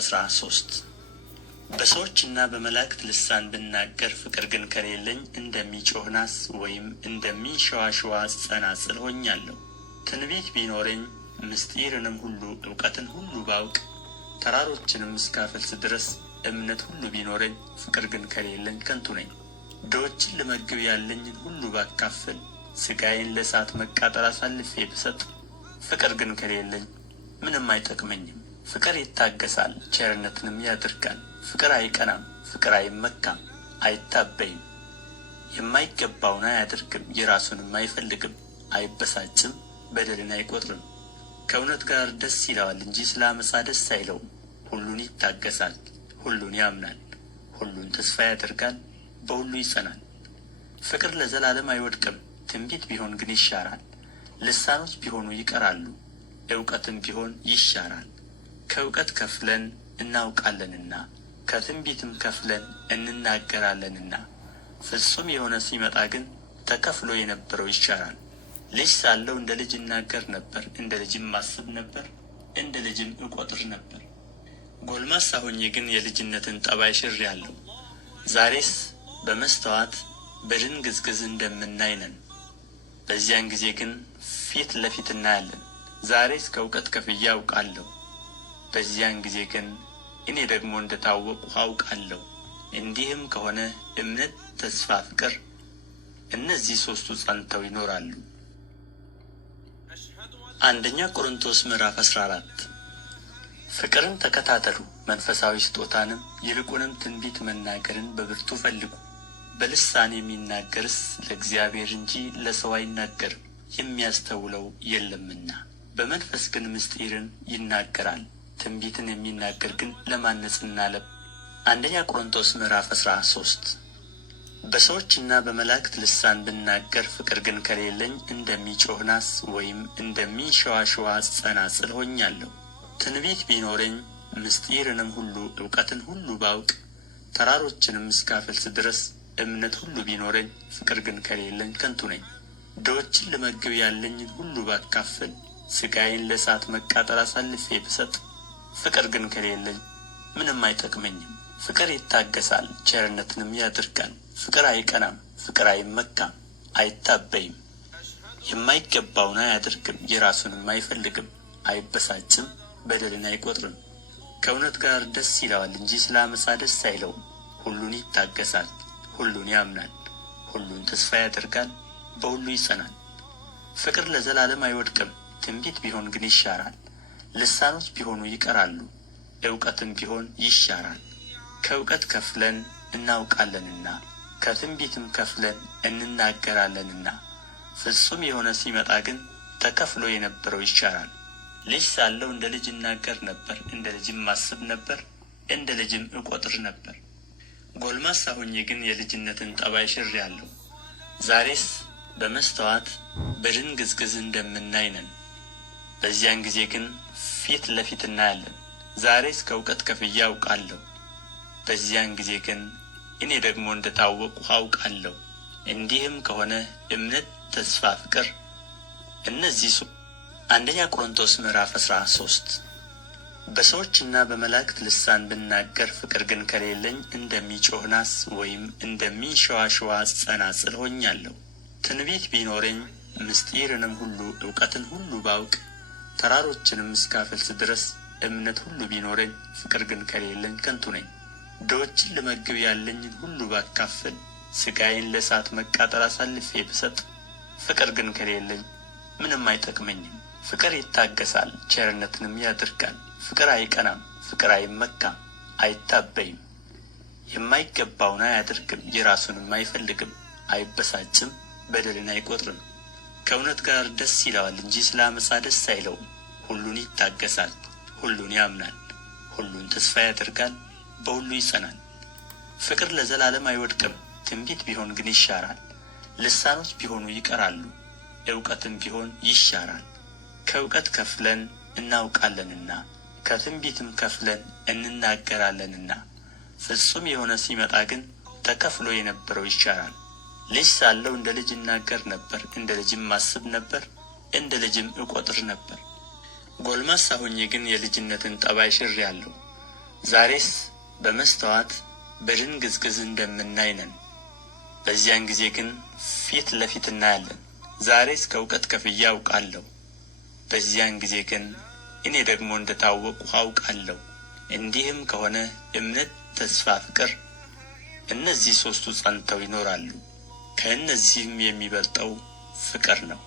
13 በሰዎችና በመላእክት ልሳን ብናገር ፍቅር ግን ከሌለኝ እንደሚጮህ ናስ ወይም እንደሚንሸዋሸዋ ጸናጽል ሆኛለሁ። ትንቢት ቢኖረኝ ምስጢርንም ሁሉ እውቀትን ሁሉ ባውቅ ተራሮችንም እስካፈልስ ድረስ እምነት ሁሉ ቢኖረኝ ፍቅር ግን ከሌለኝ ከንቱ ነኝ። ድሆችን ልመግብ ያለኝን ሁሉ ባካፍል ሥጋዬን ለእሳት መቃጠል አሳልፌ ብሰጥ ፍቅር ግን ከሌለኝ ምንም አይጠቅመኝም። ፍቅር ይታገሣል፣ ቸርነትንም ያደርጋል። ፍቅር አይቀናም፣ ፍቅር አይመካም፣ አይታበይም። የማይገባውን አያደርግም፣ የራሱንም አይፈልግም፣ አይበሳጭም፣ በደልን አይቈጥርም። ከእውነት ጋር ደስ ይለዋል እንጂ ስለ ዓመፃ ደስ አይለውም። ሁሉን ይታገሣል፣ ሁሉን ያምናል፣ ሁሉን ተስፋ ያደርጋል፣ በሁሉ ይጸናል። ፍቅር ለዘላለም አይወድቅም። ትንቢት ቢሆን ግን ይሻራል፣ ልሳኖች ቢሆኑ ይቀራሉ፣ እውቀትም ቢሆን ይሻራል። ከእውቀት ከፍለን እናውቃለንና ከትንቢትም ከፍለን እንናገራለንና ፍጹም የሆነ ሲመጣ ግን ተከፍሎ የነበረው ይሻራል። ልጅ ሳለሁ እንደ ልጅ እናገር ነበር፣ እንደ ልጅም አስብ ነበር፣ እንደ ልጅም እቈጥር ነበር። ጎልማሳ ሆኜ ግን የልጅነትን ጠባይ ሽሬአለሁ። ዛሬስ በመስተዋት በድንግዝግዝ እንደምናይ ነን፣ በዚያን ጊዜ ግን ፊት ለፊት እናያለን። ዛሬስ ከእውቀት ከፍዬ አውቃለሁ፣ በዚያን ጊዜ ግን እኔ ደግሞ እንደ ታወቅሁ አውቃለሁ። እንዲህም ከሆነ እምነት፣ ተስፋ፣ ፍቅር እነዚህ ሦስቱ ጸንተው ይኖራሉ። አንደኛ ቆሮንቶስ ምዕራፍ 14 ፍቅርን ተከታተሉ፣ መንፈሳዊ ስጦታንም ይልቁንም ትንቢት መናገርን በብርቱ ፈልጉ። በልሳን የሚናገርስ ለእግዚአብሔር እንጂ ለሰው አይናገርም፣ የሚያስተውለው የለምና። በመንፈስ ግን ምስጢርን ይናገራል፣ ትንቢትን የሚናገር ግን ለማነጽና አንደኛ ቆሮንቶስ ምዕራፍ 13 በሰዎችና በመላእክት ልሳን ብናገር ፍቅር ግን ከሌለኝ እንደሚጮህ ናስ ወይም እንደሚንሸዋሸዋ ጸናጽል ሆኛለሁ። ትንቢት ቢኖረኝ ምስጢርንም ሁሉ እውቀትን ሁሉ ባውቅ ተራሮችንም እስካፈልስ ድረስ እምነት ሁሉ ቢኖረኝ ፍቅር ግን ከሌለኝ ከንቱ ነኝ። ድሆችን ልመግብ ያለኝን ሁሉ ባካፍል ሥጋዬን ለእሳት መቃጠል አሳልፌ ብሰጥ ፍቅር ግን ከሌለኝ ምንም አይጠቅመኝም። ፍቅር ይታገሣል፣ ቸርነትንም ያደርጋል። ፍቅር አይቀናም፣ ፍቅር አይመካም፣ አይታበይም። የማይገባውን አያደርግም፣ የራሱንም አይፈልግም፣ አይበሳጭም፣ በደልን አይቈጥርም። ከእውነት ጋር ደስ ይለዋል እንጂ ስለ ዓመፃ ደስ አይለውም። ሁሉን ይታገሣል፣ ሁሉን ያምናል፣ ሁሉን ተስፋ ያደርጋል፣ በሁሉ ይጸናል። ፍቅር ለዘላለም አይወድቅም። ትንቢት ቢሆን ግን ይሻራል፣ ልሳኖች ቢሆኑ ይቀራሉ፣ እውቀትም ቢሆን ይሻራል። ከእውቀት ከፍለን እናውቃለንና ከትንቢትም ከፍለን እንናገራለንና ፍጹም የሆነ ሲመጣ ግን ተከፍሎ የነበረው ይሻራል። ልጅ ሳለሁ እንደ ልጅ እናገር ነበር፣ እንደ ልጅም አስብ ነበር፣ እንደ ልጅም እቈጥር ነበር። ጎልማሳ ሆኜ ግን የልጅነትን ጠባይ ሽሬአለሁ። ዛሬስ በመስተዋት በድንግዝግዝ እንደምናይ ነን፣ በዚያን ጊዜ ግን ፊት ለፊት እናያለን። ዛሬስ ከእውቀት ከፍዬ አውቃለሁ፣ በዚያን ጊዜ ግን እኔ ደግሞ እንደ ታወቅሁ አውቃለሁ። እንዲህም ከሆነ እምነት፣ ተስፋ፣ ፍቅር እነዚህ አንደኛ ቆሮንቶስ ምዕራፍ 13 በሰዎችና በመላእክት ልሳን ብናገር ፍቅር ግን ከሌለኝ እንደሚጮህ ናስ ወይም እንደሚንሸዋሸዋ ጸናጽል ሆኛለሁ። ትንቢት ቢኖረኝ ምስጢርንም ሁሉ እውቀትን ሁሉ ባውቅ ተራሮችንም እስካፈልስ ድረስ እምነት ሁሉ ቢኖረኝ ፍቅር ግን ከሌለኝ ከንቱ ነኝ። ድሆችን ልመግብ ያለኝን ሁሉ ባካፍል ሥጋዬን ለእሳት መቃጠል አሳልፌ ብሰጥ ፍቅር ግን ከሌለኝ ምንም አይጠቅመኝም። ፍቅር ይታገሣል፣ ቸርነትንም ያደርጋል። ፍቅር አይቀናም፣ ፍቅር አይመካም፣ አይታበይም። የማይገባውን አያደርግም፣ የራሱንም አይፈልግም፣ አይበሳጭም፣ በደልን አይቈጥርም። ከእውነት ጋር ደስ ይለዋል እንጂ ስለ ዓመፃ ደስ አይለውም። ሁሉን ይታገሣል፣ ሁሉን ያምናል፣ ሁሉን ተስፋ ያደርጋል፣ በሁሉ ይጸናል። ፍቅር ለዘላለም አይወድቅም። ትንቢት ቢሆን ግን ይሻራል፣ ልሳኖች ቢሆኑ ይቀራሉ፣ እውቀትም ቢሆን ይሻራል። ከእውቀት ከፍለን እናውቃለንና ከትንቢትም ከፍለን እንናገራለንና ፍጹም የሆነ ሲመጣ ግን ተከፍሎ የነበረው ይሻራል። ልጅ ሳለሁ እንደ ልጅ እናገር ነበር፣ እንደ ልጅም አስብ ነበር፣ እንደ ልጅም እቈጥር ነበር። ጎልማሳ ሆኜ ግን የልጅነትን ጠባይ ሽሬአለሁ። ዛሬስ በመስተዋት በድንግዝግዝ እንደምናይ ነን፣ በዚያን ጊዜ ግን ፊት ለፊት እናያለን። ዛሬስ ከእውቀት ከፍዬ አውቃለሁ፣ በዚያን ጊዜ ግን እኔ ደግሞ እንደ ታወቅሁ አውቃለሁ። እንዲህም ከሆነ እምነት፣ ተስፋ፣ ፍቅር እነዚህ ሦስቱ ጸንተው ይኖራሉ። ከእነዚህም የሚበልጠው ፍቅር ነው።